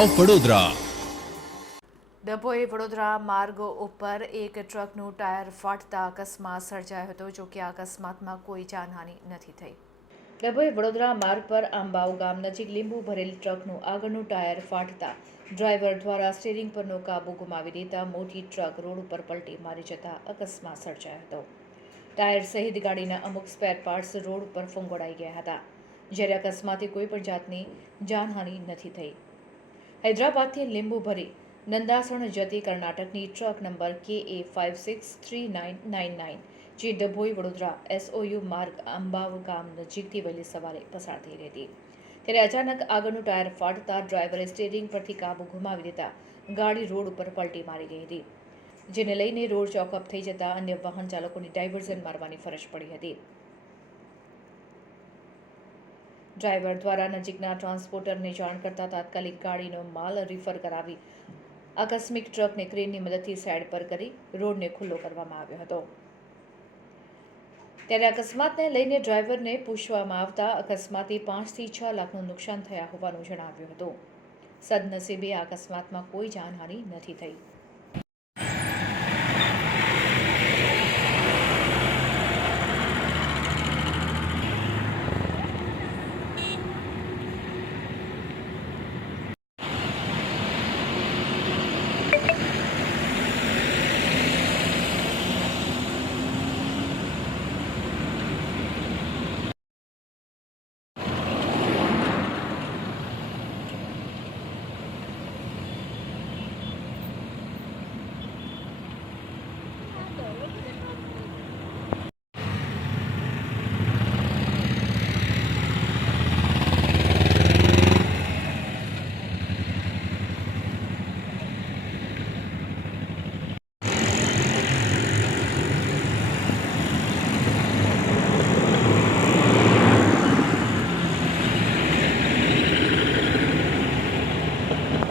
Of Vadodara Dabhoi માર્ગ ઉપર એક ટ્રકનું ટાયર ફાટતા અકસ્માત સર્જાયો હતો, જો કે આ અકસ્માતમાં કોઈ જાનહાનિ નથી થઈ. ડભોઈ વડોદરા માર્ગ પર આંબાવ ગામ નજીક લીંબુ ભરેલ ટ્રકનું આગળનું ટાયર ફાટતા ડ્રાઈવર દ્વારા સ્ટીરિંગ પરનો કાબુ ગુમાવી દેતા મોટી ટ્રક રોડ ઉપર પલટી મારી જતા અકસ્માત સર્જાયો હતો. ટાયર સહિત ગાડીના અમુક સ્પેર પાર્ટ્સ રોડ ઉપર ફંગોળાઈ ગયા હતા. જ્યારે અકસ્માતે કોઈ પણ જાતની જાનહાનિ નથી થઈ. હૈદરાબાદથી લીંબુ ભરી નંદાસણ જતી કર્ણાટકની truck number K A five six three nine nine nine જે ડભોઈ વડોદરા એસઓયુ માર્ગ અંબાવ ગામ નજીકથી વહેલી સવારે પસાર થઈ રહી હતી ત્યારે અચાનક આગળનું ટાયર ફાટતા ડ્રાઈવરે સ્ટેરિંગ પરથી કાબુ ગુમાવી દેતા ગાડી રોડ ઉપર પલટી મારી ગઈ હતી, જેને લઈને રોડ ચોકઅપ થઈ જતા અન્ય વાહન ચાલકોની ડાયવર્ઝન મારવાની ફરજ પડી હતી. ડ્રાઈવર દ્વારા નજીકના ટ્રાન્સપોર્ટરને જાણ કરતા તાત્કાલિક ગાડીનો માલ રિફર કરાવી આકસ્મિક ટ્રકને ક્રેનની મદદથી સાઈડ પર કરી રોડને ખુલ્લો કરવામાં આવ્યો હતો. ત્યારે અકસ્માતને લઈને ડ્રાઈવરને પૂછવામાં આવતા અકસ્માતે પાંચથી છ લાખનું નુકસાન થયા હોવાનું જણાવ્યું હતું. સદનસીબે આ અકસ્માતમાં કોઈ જાનહાનિ નથી થઈ.